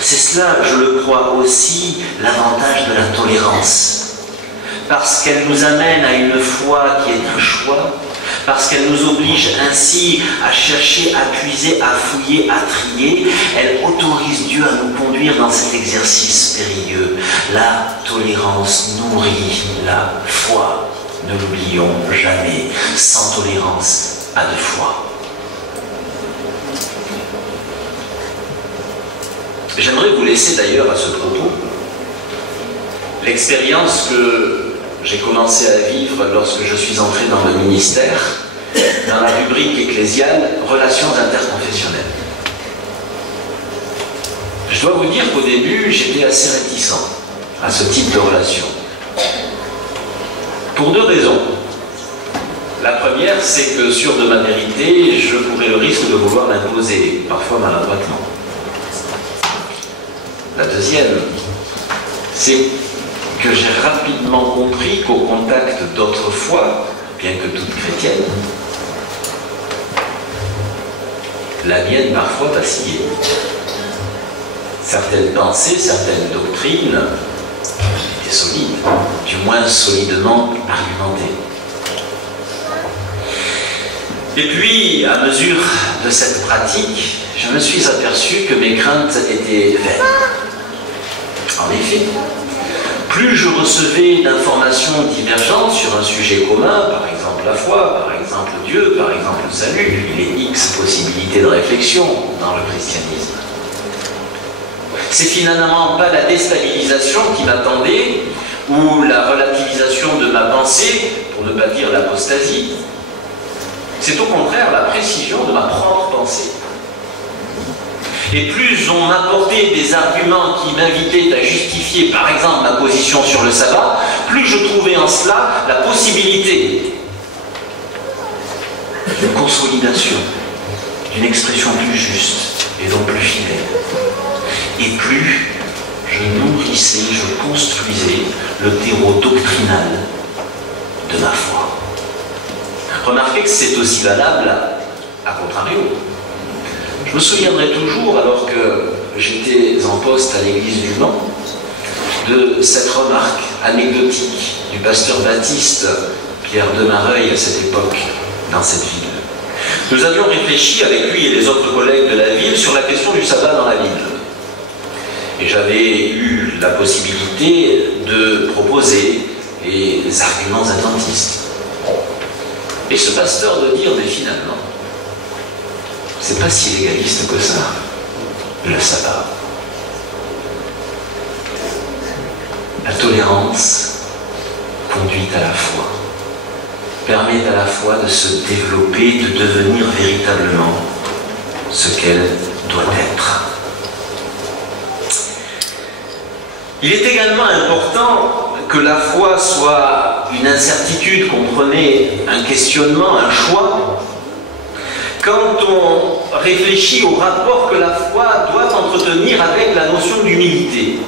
C'est cela, je le crois aussi, l'avantage de la tolérance. Parce qu'elle nous amène à une foi qui est un choix, parce qu'elle nous oblige ainsi à chercher, à puiser, à fouiller, à trier, elle autorise Dieu à nous conduire dans cet exercice périlleux. La tolérance nourrit la foi. Ne l'oublions jamais. Sans tolérance, pas de foi. J'aimerais vous laisser d'ailleurs à ce propos l'expérience que j'ai commencé à vivre lorsque je suis entré dans le ministère, dans la rubrique ecclésiale « Relations interconfessionnelles ». Je dois vous dire qu'au début, j'étais assez réticent à ce type de relation. Pour deux raisons. La première, c'est que sûr de ma vérité, je courais le risque de vouloir l'imposer, parfois maladroitement. La deuxième, c'est que j'ai rapidement compris qu'au contact d'autres foi, bien que toutes chrétiennes, la mienne parfois vacillait. Certaines pensées, certaines doctrines étaient solides, du moins solidement argumentées. Et puis, à mesure de cette pratique, je me suis aperçu que mes craintes étaient vaines. En effet, plus je recevais d'informations divergentes sur un sujet commun, par exemple la foi, par exemple Dieu, par exemple le salut, il est X possibilités de réflexion dans le christianisme. C'est finalement pas la déstabilisation qui m'attendait, ou la relativisation de ma pensée, pour ne pas dire l'apostasie. C'est au contraire la précision de ma propre pensée. Et plus on m'apportait des arguments qui m'invitaient à justifier, par exemple, ma position sur le sabbat, plus je trouvais en cela la possibilité d'une consolidation, d'une expression plus juste et donc plus fidèle. Et plus je nourrissais, je construisais le terreau doctrinal de ma foi. Remarquez que c'est aussi valable à contrario. Je me souviendrai toujours, alors que j'étais en poste à l'église du Mans, de cette remarque anecdotique du pasteur baptiste Pierre Demareuil à cette époque, dans cette ville. Nous avions réfléchi avec lui et les autres collègues de la ville sur la question du sabbat dans la Bible. Et j'avais eu la possibilité de proposer les arguments adventistes. Et ce pasteur de dire, mais finalement, c'est pas si légaliste que ça, le sabbat. La tolérance conduit à la foi, permet à la foi de se développer, de devenir véritablement ce qu'elle doit être. Il est également important que la foi soit une incertitude, comprenez, un questionnement, un choix. Quand on réfléchit au rapport que la foi doit entretenir avec la notion d'humilité,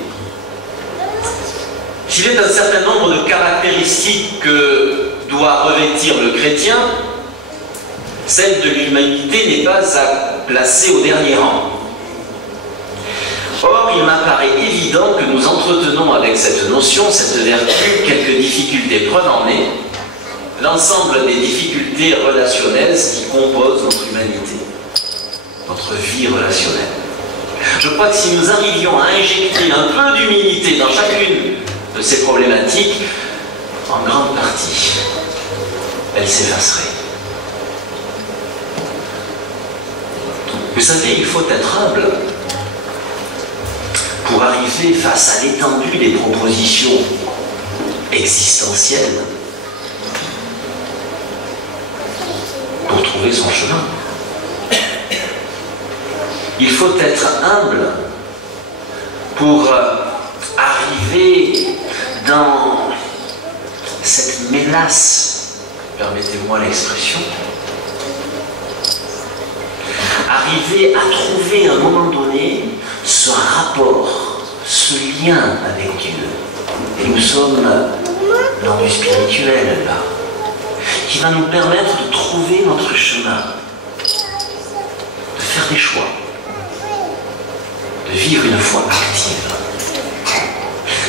s'il est un certain nombre de caractéristiques que doit revêtir le chrétien, celle de l'humanité n'est pas à placer au dernier rang. Or, il m'apparaît évident que nous entretenons avec cette notion, cette vertu, quelques difficultés. Preuve en est l'ensemble des difficultés relationnelles qui composent notre humanité, notre vie relationnelle. Je crois que si nous arrivions à injecter un peu d'humilité dans chacune de ces problématiques, en grande partie, elles s'effaceraient. Vous savez, il faut être humble pour arriver face à l'étendue des propositions existentielles, pour trouver son chemin. Il faut être humble pour arriver dans cette mélasse, permettez-moi l'expression, arriver à trouver à un moment donné ce rapport, ce lien avec Dieu. Et nous sommes dans du spirituel là, qui va nous permettre de trouver notre chemin, de faire des choix, de de vivre une foi active.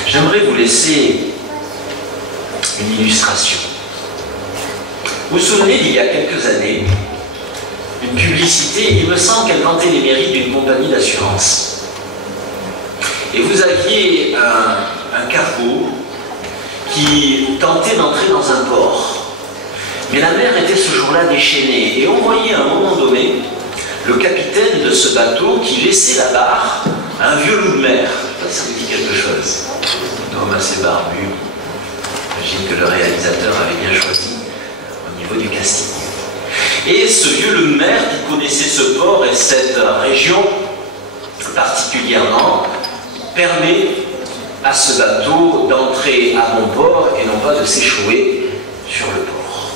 J'aimerais vous laisser une illustration. Vous vous souvenez d'il y a quelques années, une publicité, il me semble qu'elle vantait les mérites d'une compagnie d'assurance. Et vous aviez un cargo qui tentait d'entrer dans un port. Mais la mer était ce jour-là déchaînée. Et on voyait à un moment donné le capitaine de ce bateau qui laissait la barre à un vieux loup de mer. Ça vous dit quelque chose? Un homme assez barbu. J'imagine que le réalisateur avait bien choisi au niveau du casting. Et ce vieux loup de mer qui connaissait ce port et cette région particulièrement permet à ce bateau d'entrer à bon port et non pas de s'échouer sur le port.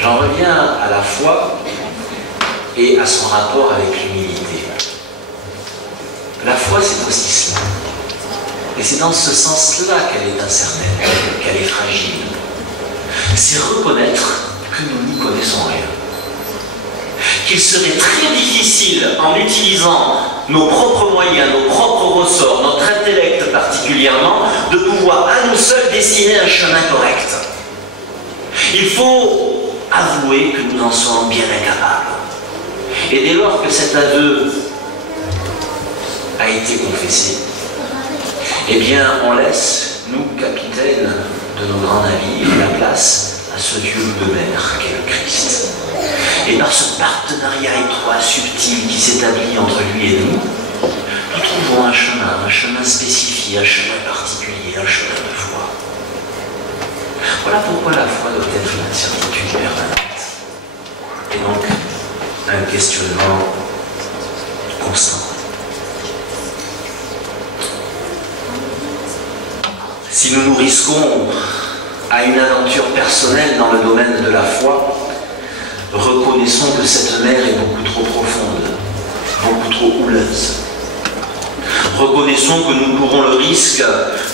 J'en reviens à la foi et à son rapport avec l'humilité. La foi, c'est aussi cela. Et c'est dans ce sens-là qu'elle est incertaine, qu'elle est fragile. C'est reconnaître que nous n'y connaissons rien. Qu'il serait très difficile, en utilisant nos propres moyens, nos propres ressorts, notre intellect particulièrement, de pouvoir à nous seuls dessiner un chemin correct. Il faut avouer que nous en sommes bien incapables. Et dès lors que cet aveu a été confessé, eh bien on laisse, nous, capitaines de nos grands navires, la place à ce Dieu de mer qu'est le Christ. Et par ce partenariat étroit, subtil qui s'établit entre lui et nous, nous trouvons un chemin spécifié, un chemin particulier, un chemin de foi. Voilà pourquoi la foi doit être une certitude permanente. Et donc, un questionnement constant. Si nous nous risquons à une aventure personnelle dans le domaine de la foi, reconnaissons que cette mer est beaucoup trop profonde, beaucoup trop houleuse. Reconnaissons que nous courons le risque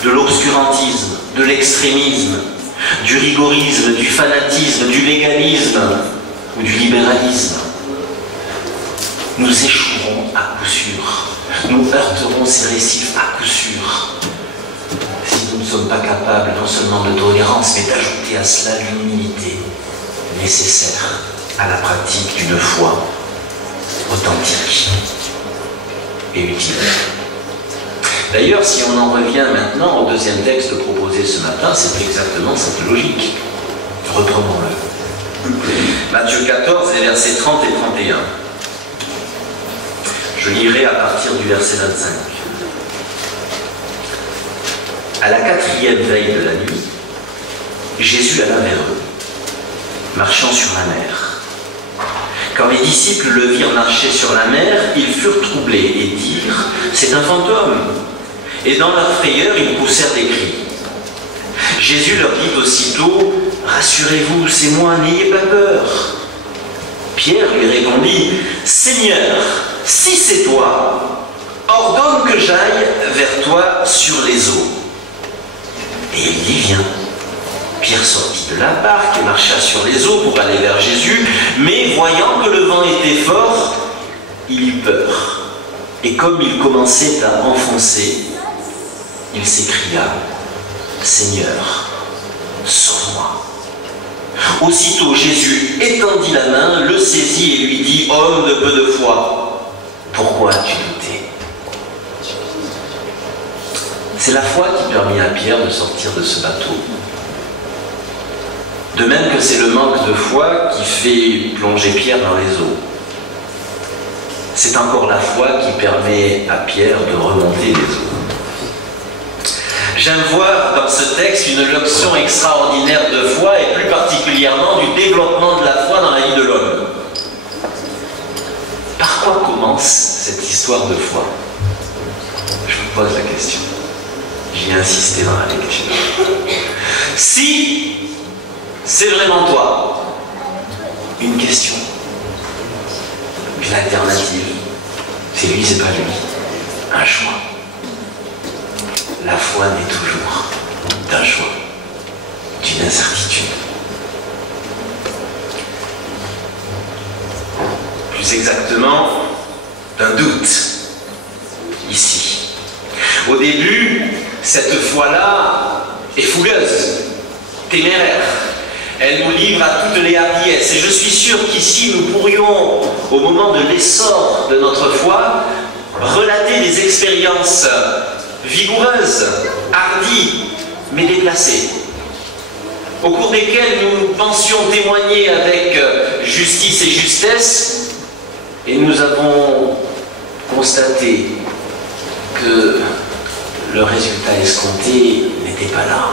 de l'obscurantisme, de l'extrémisme, du rigorisme, du fanatisme, du légalisme ou du libéralisme. Nous échouerons à coup sûr. Nous heurterons ces récifs à coup sûr. Si nous ne sommes pas capables non seulement de tolérance, mais d'ajouter à cela l'humilité nécessaire à la pratique d'une foi authentique et utile. D'ailleurs, si on en revient maintenant au deuxième texte proposé ce matin, c'est exactement cette logique. Reprenons-le. Matthieu 14, les versets 30 et 31. Je lirai à partir du verset 25. À la 4e veille de la nuit, Jésus alla vers eux, marchant sur la mer. Quand les disciples le virent marcher sur la mer, ils furent troublés et dirent « C'est un fantôme !» Et dans leur frayeur, ils poussèrent des cris. Jésus leur dit aussitôt « Rassurez-vous, c'est moi, n'ayez pas peur !» Pierre lui répondit « Seigneur, si c'est toi, ordonne que j'aille vers toi sur les eaux. » Et il y vient. Pierre sortit de la barque et marcha sur les eaux pour aller vers Jésus, mais voyant que le vent était fort, il eut peur. Et comme il commençait à enfoncer, il s'écria « Seigneur, sauve-moi !» Aussitôt Jésus étendit la main, le saisit et lui dit « Homme de peu de foi, pourquoi as-tu douté ?» C'est la foi qui permit à Pierre de sortir de ce bateau. De même que c'est le manque de foi qui fait plonger Pierre dans les eaux. C'est encore la foi qui permet à Pierre de remonter les eaux. J'aime voir dans ce texte une leçon extraordinaire de foi et plus particulièrement du développement de la foi dans la vie de l'homme. Par quoi commence cette histoire de foi? Je vous pose la question. J'y ai insisté dans la lecture. Si c'est vraiment toi, une question, une alternative, c'est lui, c'est pas lui, un choix. La foi naît toujours d'un choix, d'une incertitude. Plus exactement, d'un doute ici. Au début, cette foi-là est fougueuse, téméraire. Elle nous livre à toutes les hardiesses. Et je suis sûr qu'ici, nous pourrions, au moment de l'essor de notre foi, relater des expériences vigoureuses, hardies, mais déplacées, au cours desquelles nous pensions témoigner avec justice et justesse, et nous avons constaté que le résultat escompté n'était pas là.